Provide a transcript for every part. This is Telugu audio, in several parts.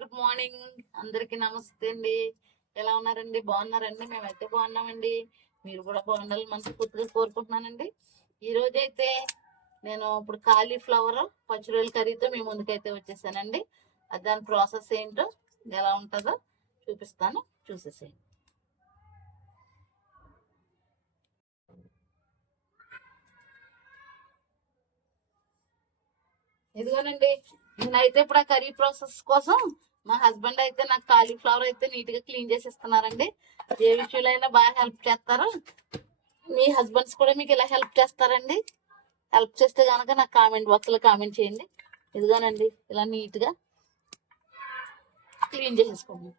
Good morning. అందరికి నమస్తే అండి. ఎలా ఉన్నారండి? బాగున్నారండి? మేమైతే బాగున్నామండి. మీరు కూడా బాగుండాలి మనస్ఫూర్తిగా కోరుకుంటున్నానండి. ఈ రోజైతే నేను ఇప్పుడు కాలీఫ్లవర్ పచ్చిరొయ్యల కర్రీతో మీ ముందుకైతే వచ్చేసానండి. దాని ప్రాసెస్ ఏంటో ఎలా ఉంటుందో చూపిస్తాను, చూసేసేయండి. ఇదిగోనండి, నేనైతే ఇప్పుడు ఆ కర్రీ ప్రాసెస్ కోసం మా హస్బెండ్ అయితే నాకు కాలీఫ్లవర్ అయితే నీట్ గా క్లీన్ చేసి ఇస్తున్నారండి. ఏ విషయంలో అయినా బాగా హెల్ప్ చేస్తారు. మీ హస్బెండ్స్ కూడా మీకు ఇలా హెల్ప్ చేస్తారండి? హెల్ప్ చేస్తే కనుక నాకు కామెంట్ బాక్స్ లో కామెంట్ చేయండి. ఇదిగోనండి, ఇలా నీట్ గా క్లీన్ చేసేసుకోండి.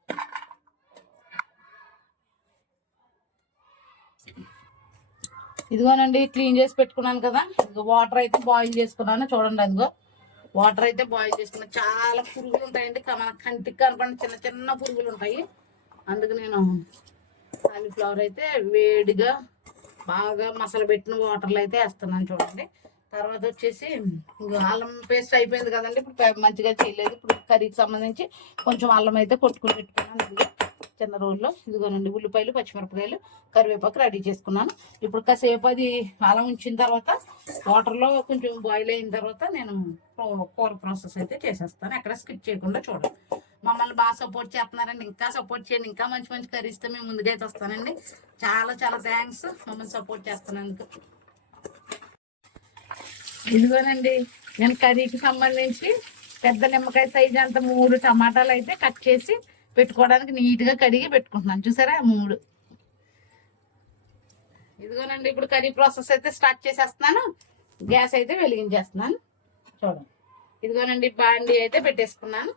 ఇదిగోనండి, క్లీన్ చేసి పెట్టుకున్నాను కదా. వాటర్ అయితే బాయిల్ చేసుకున్నాను. చూడండి, అదిగో వాటర్ అయితే బాయిల్ చేసుకున్నాను. చాలా పురుగులు ఉంటాయండి, మన కంటికి కనపడిన చిన్న చిన్న పురుగులు ఉంటాయి. అందుకు నేను కాలీఫ్లవర్ అయితే వేడిగా బాగా మసాలా పెట్టిన వాటర్లో అయితే వేస్తున్నాను. చూడండి, తర్వాత వచ్చేసి అల్లం పేస్ట్ అయిపోయింది కదండి. ఇప్పుడు మంచిగా చేయలేదు. ఇప్పుడు కర్రీకి సంబంధించి కొంచెం అల్లం అయితే కొట్టుకుని పెట్టుకున్నాను చిన్న రోల్లో. ఇదిగోనండి, ఉల్లిపాయలు, పచ్చిమిరపకాయలు, కరివేపాకు రెడీ చేసుకున్నాను. ఇప్పుడు కాసేపు అది అలా ఉంచిన తర్వాత వాటర్లో కొంచెం బాయిల్ అయిన తర్వాత నేను కూర ప్రాసెస్ అయితే చేసేస్తాను. ఎక్కడ స్కిప్ చేయకుండా చూడండి. మమ్మల్ని బాగా సపోర్ట్ చేస్తున్నారండి. ఇంకా సపోర్ట్ చేయండి. ఇంకా మంచి మంచి కర్రీస్తే మేము ముందుకైతే వస్తానండి. చాలా చాలా థ్యాంక్స్ మమ్మల్ని సపోర్ట్ చేస్తున్నందుకు. ఇదిగోనండి, నేను కర్రీకి సంబంధించి పెద్ద నిమ్మకాయ సైజు అంత 3 టమాటాలు అయితే కట్ చేసి పెట్టుకోవడానికి నీట్గా కడిగి పెట్టుకుంటున్నాను. చూసారా 3. ఇదిగోనండి, ఇప్పుడు కర్రీ ప్రాసెస్ అయితే స్టార్ట్ చేసేస్తున్నాను. గ్యాస్ అయితే వెలిగించేస్తున్నాను. చూడండి, ఇదిగోనండి బాండి అయితే పెట్టేసుకున్నాను.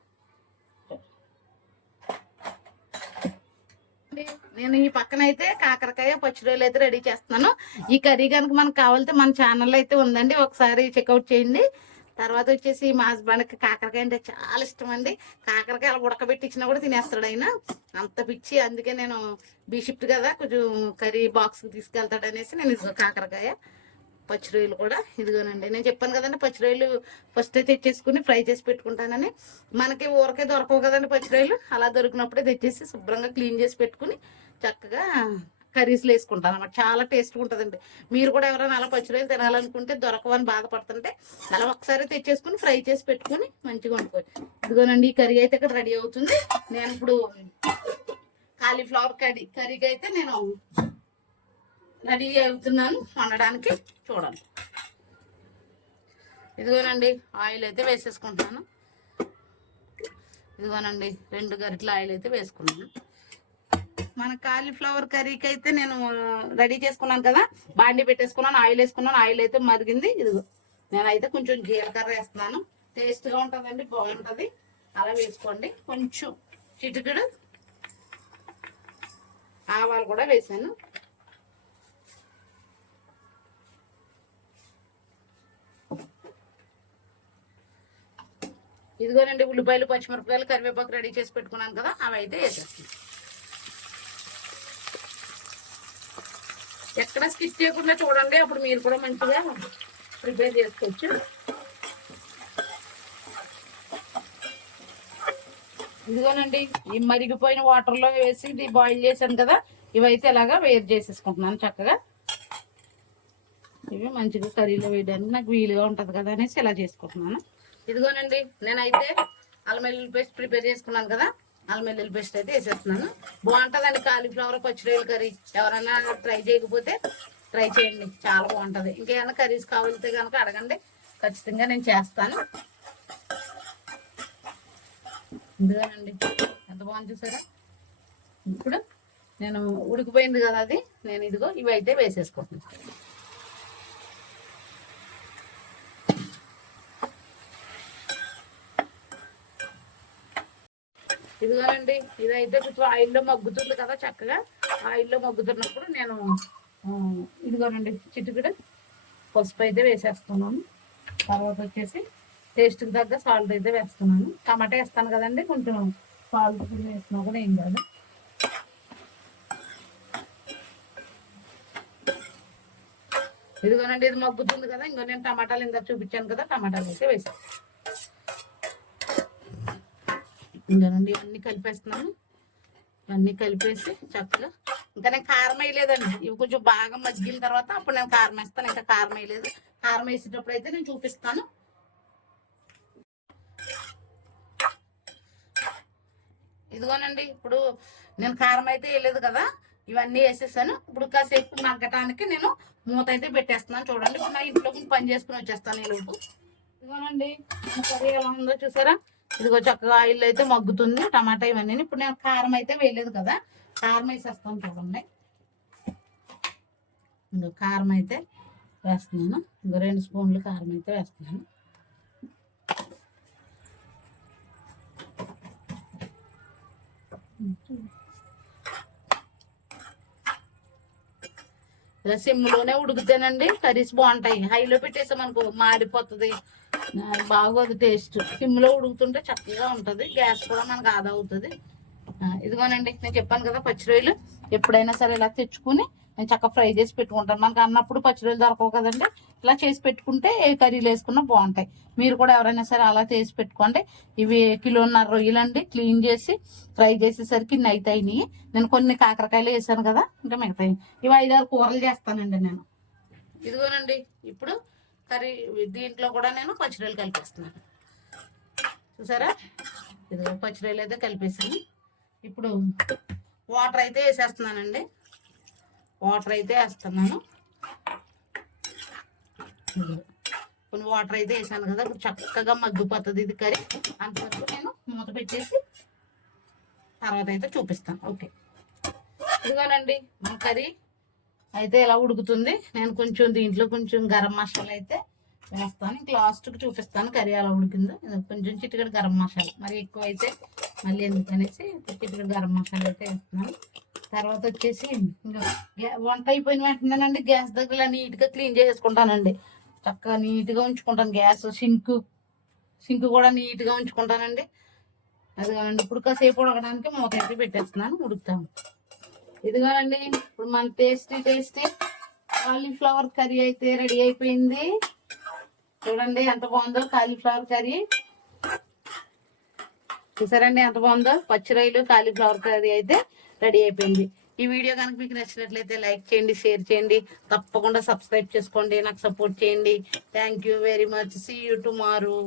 నేను ఈ పక్కన అయితే కాకరకాయ పచ్చిరొయ్యలు అయితే రెడీ చేస్తున్నాను. ఈ కర్రీ కనుక మనకు కావాలంటే మన ఛానల్ అయితే ఉందండి, ఒకసారి చెక్అవుట్ చేయండి. తర్వాత వచ్చేసి మా హస్బెండ్కి కాకరకాయ అంటే చాలా ఇష్టం అండి. కాకరకాయ అలా ఉడకబెట్టించినా కూడా తినేస్తాడు ఆయన, అంత పిచ్చి. అందుకే నేను షిఫ్ట్ కదా, కొంచెం కర్రీ బాక్స్కి తీసుకెళ్తాడు అనేసి నేను ఇదిగో కాకరకాయ పచ్చిరొయ్యలు కూడా ఇదిగోనండి. నేను చెప్పాను కదండి, పచ్చిరొయ్యలు ఫస్ట్ తెచ్చేసుకుని ఫ్రై చేసి పెట్టుకుంటానని. మనకి ఊరకే దొరకవు కదండి పచ్చిరొయ్యలు. అలా దొరికినప్పుడే తెచ్చేసి శుభ్రంగా క్లీన్ చేసి పెట్టుకుని చక్కగా కర్రీస్లో వేసుకుంటాను అన్నమాట. చాలా టేస్ట్గా ఉంటుందండి. మీరు కూడా ఎవరైనా అలా పచ్చిరొయ్యలు తినాలనుకుంటే దొరకవని బాధపడుతుంటే అలా ఒకసారి తెచ్చేసుకుని ఫ్రై చేసి పెట్టుకుని మంచిగా వండుకోండి. ఇదిగోనండి, ఈ కర్రీ అయితే ఇక్కడ రెడీ అవుతుంది. నేను ఇప్పుడు కాలీఫ్లవర్ కర్రీకి అయితే నేను రెడీ అవుతున్నాను వండడానికి. చూడండి, ఇదిగోనండి ఆయిల్ అయితే వేసేసుకుంటున్నాను. ఇదిగోనండి 2 గరిటెల ఆయిల్ అయితే వేసుకున్నాను. మన కాలీఫ్లవర్ కర్రీకి అయితే నేను రెడీ చేసుకున్నాను కదా, బాండి పెట్టేసుకున్నాను, ఆయిల్ వేసుకున్నాను. ఆయిల్ అయితే మరిగింది. ఇదిగో నేనైతే కొంచెం జీలకర్ర వేస్తున్నాను. టేస్ట్గా ఉంటుందండి, బాగుంటుంది. అలా వేసుకోండి. కొంచెం చిటికెడు ఆవాలు కూడా వేసాను. ఇదిగోనండి ఉల్లిపాయలు, పచ్చిమిరపకాయలు, కరివేపాకు రెడీ చేసి పెట్టుకున్నాను కదా, అవి అయితే వేసేస్తాను. ఎక్కడ స్కిప్ చేయకుండా చూడండి, అప్పుడు మీరు కూడా మంచిగా ప్రిపేర్ చేసుకోవచ్చు. ఇదిగోనండి, ఈ మరిగిపోయిన వాటర్లో వేసి ఇది బాయిల్ చేశాను కదా, ఇవైతే ఇలాగా వేరు చేసేసుకుంటున్నాను చక్కగా. ఇవి మంచిగా కర్రీలో వేయడానికి నాకు వీలుగా ఉంటుంది కదా అనేసి ఇలా చేసుకుంటున్నాను. ఇదిగోనండి, నేనైతే అల్లం వెల్లుల్లి పేస్ట్ ప్రిపేర్ చేసుకున్నాను కదా, అల్లం వెల్లుల్లి పేస్ట్ అయితే వేసేస్తున్నాను. బాగుంటుందండి కాలీఫ్లవర్ పచ్చిరొయ్యల కర్రీ. ఎవరైనా ట్రై చేయకపోతే ట్రై చేయండి, చాలా బాగుంటుంది. ఇంకేమైనా కర్రీస్ కావాలితే కనుక అడగండి, ఖచ్చితంగా నేను చేస్తాను. ఇదిగోనండి, ఎంత బాగుంది చూసారా. ఇప్పుడు నేను ఉడికిపోయింది కదా అది, నేను ఇదిగో ఇవి అయితే వేసేసుకుంటున్నాను. ఇదిగోనండి, ఇదైతే కొంచెం ఆయిల్లో మగ్గుతుంది కదా చక్కగా. ఆయిల్లో మగ్గుతున్నప్పుడు నేను ఇదిగోనండి చిటికెడు పసుపు అయితే వేసేస్తున్నాను. తర్వాత వచ్చేసి టేస్ట్కి తగ్గ సాల్ట్ అయితే వేస్తున్నాను. టమాటా వేస్తాను కదండి, కొంచెం సాల్ట్ వేసినా కూడా ఏం కాదు. ఇదిగోనండి, ఇది మగ్గుతుంది కదా. ఇంకో నేను టమాటాలు ఇందాక చూపించాను కదా, టమాటాలు అయితే వేసాను. ఇంకానండి ఇవన్నీ కలిపేస్తున్నాను. ఇవన్నీ కలిపేసి చక్కగా ఇంకా నేను కారం వేయలేదండి. ఇవి కొంచెం బాగా మగ్గిన తర్వాత అప్పుడు నేను కారం వేస్తాను. ఇంకా కారం వేయలేదు. కారం వేసేటప్పుడు అయితే నేను చూపిస్తాను. ఇదిగోనండి ఇప్పుడు నేను కారం అయితే వేయలేదు కదా, ఇవన్నీ వేసేసాను. ఇప్పుడు కాసేపు మగ్గటానికి నేను మూత అయితే పెట్టేస్తున్నాను. చూడండి ఇప్పుడు నా ఇంట్లోకి పని చేసుకుని వచ్చేస్తాను ఈలోపు. ఇదిగోనండి కర్రీ ఎలా ఉందో చూసారా. ఇదిగో చక్కగా ఆయిల్ అయితే మగ్గుతుంది, టమాటా ఇవన్నీ. ఇప్పుడు నేను కారం అయితే వేయలేదు కదా, కారం వేసేస్తాను. చూడండి ఇంకో కారం అయితే వేస్తున్నాను. ఇంకో 2 స్పూన్లు కారం అయితే వేస్తున్నాను. ఇలా సిమ్లోనే ఉడికితేనండి కర్రీస్ బాగుంటాయి. హైలో పెట్టేసామనుకో మాడిపోతుంది, బాగోదు టేస్ట్. సిమ్లో ఉడుకుతుంటే చక్కగా ఉంటుంది, గ్యాస్ కూడా మనకు ఆదా అవుతుంది. ఇదిగోనండి నేను చెప్పాను కదా, పచ్చి రొయ్యలు ఎప్పుడైనా సరే ఇలా తెచ్చుకుని నేను చక్కగా ఫ్రై చేసి పెట్టుకుంటాను. మనకు అన్నప్పుడు పచ్చి రొయ్యలు దొరకవు కదండి, ఇలా చేసి పెట్టుకుంటే ఏ కర్రీలు వేసుకున్నా బాగుంటాయి. మీరు కూడా ఎవరైనా సరే అలా చేసి పెట్టుకోండి. ఇవి 1.5 కిలో రొయ్యలు అండి, క్లీన్ చేసి ఫ్రై చేసేసరికి ఇన్ని అవుతాయి. నేను కొన్ని కాకరకాయలు వేసాను కదా, ఇంకా మిగతాయి. ఇవి 5-6 కూరలు చేస్తానండి నేను. ఇదిగోనండి ఇప్పుడు కర్రీ దీంట్లో కూడా నేను పచ్చిరొయ్యలు కలిపేస్తున్నాను. చూసారా, ఇదిగో పచ్చిరొయ్యలు అయితే కలిపేసాను. ఇప్పుడు వాటర్ అయితే వేసేస్తున్నానండి. వాటర్ అయితే వేస్తున్నాను. కొన్ని వాటర్ అయితే వేసాను కదా, ఇప్పుడు చక్కగా మగ్గిపోతుంది ఇది కర్రీ. అంతవరకు నేను మూత పెట్టేసి తర్వాత అయితే చూపిస్తాను. ఓకే, ఇదిగోనండి మన కర్రీ అయితే ఎలా ఉడుకుతుంది. నేను కొంచెం దీంట్లో కొంచెం గరం మసాలా అయితే వేస్తాను. ఇంక లాస్ట్కి చూపిస్తాను కర్రీ ఎలా ఉడికిందో. కొంచెం చిటికెడు గరం మసాలా, మరి ఎక్కువ అయితే మళ్ళీ ఎందుకనేసి చిటికెడు గరం మసాలా అయితే వేస్తున్నాను. తర్వాత వచ్చేసి ఇంకా వంట అయిపోయిన వెంటనేనండి గ్యాస్ దగ్గర నీట్గా క్లీన్ చేసుకుంటానండి. చక్కగా నీట్గా ఉంచుకుంటాను. గ్యాస్ సింక్ కూడా నీట్గా ఉంచుకుంటానండి. అదిగోనండి ఇప్పుడు కాసేపు ఉడకడానికి మూత అయితే పెట్టేస్తున్నాను, ఉడుకుతాము. ఇదిగోనండి ఇప్పుడు మన టేస్టీ కాలీఫ్లవర్ కర్రీ అయితే రెడీ అయిపోయింది. చూడండి ఎంత బాగుందో కాలీఫ్లవర్ కర్రీ. చూసారండి ఎంత బాగుందో. పచ్చి రొయ్యలు కాలీఫ్లవర్ కర్రీ అయితే రెడీ అయిపోయింది. ఈ వీడియో కనుక మీకు నచ్చినట్లయితే లైక్ చేయండి, షేర్ చేయండి, తప్పకుండా సబ్స్క్రైబ్ చేసుకోండి, నాకు సపోర్ట్ చేయండి. Thank you very much. See you tomorrow.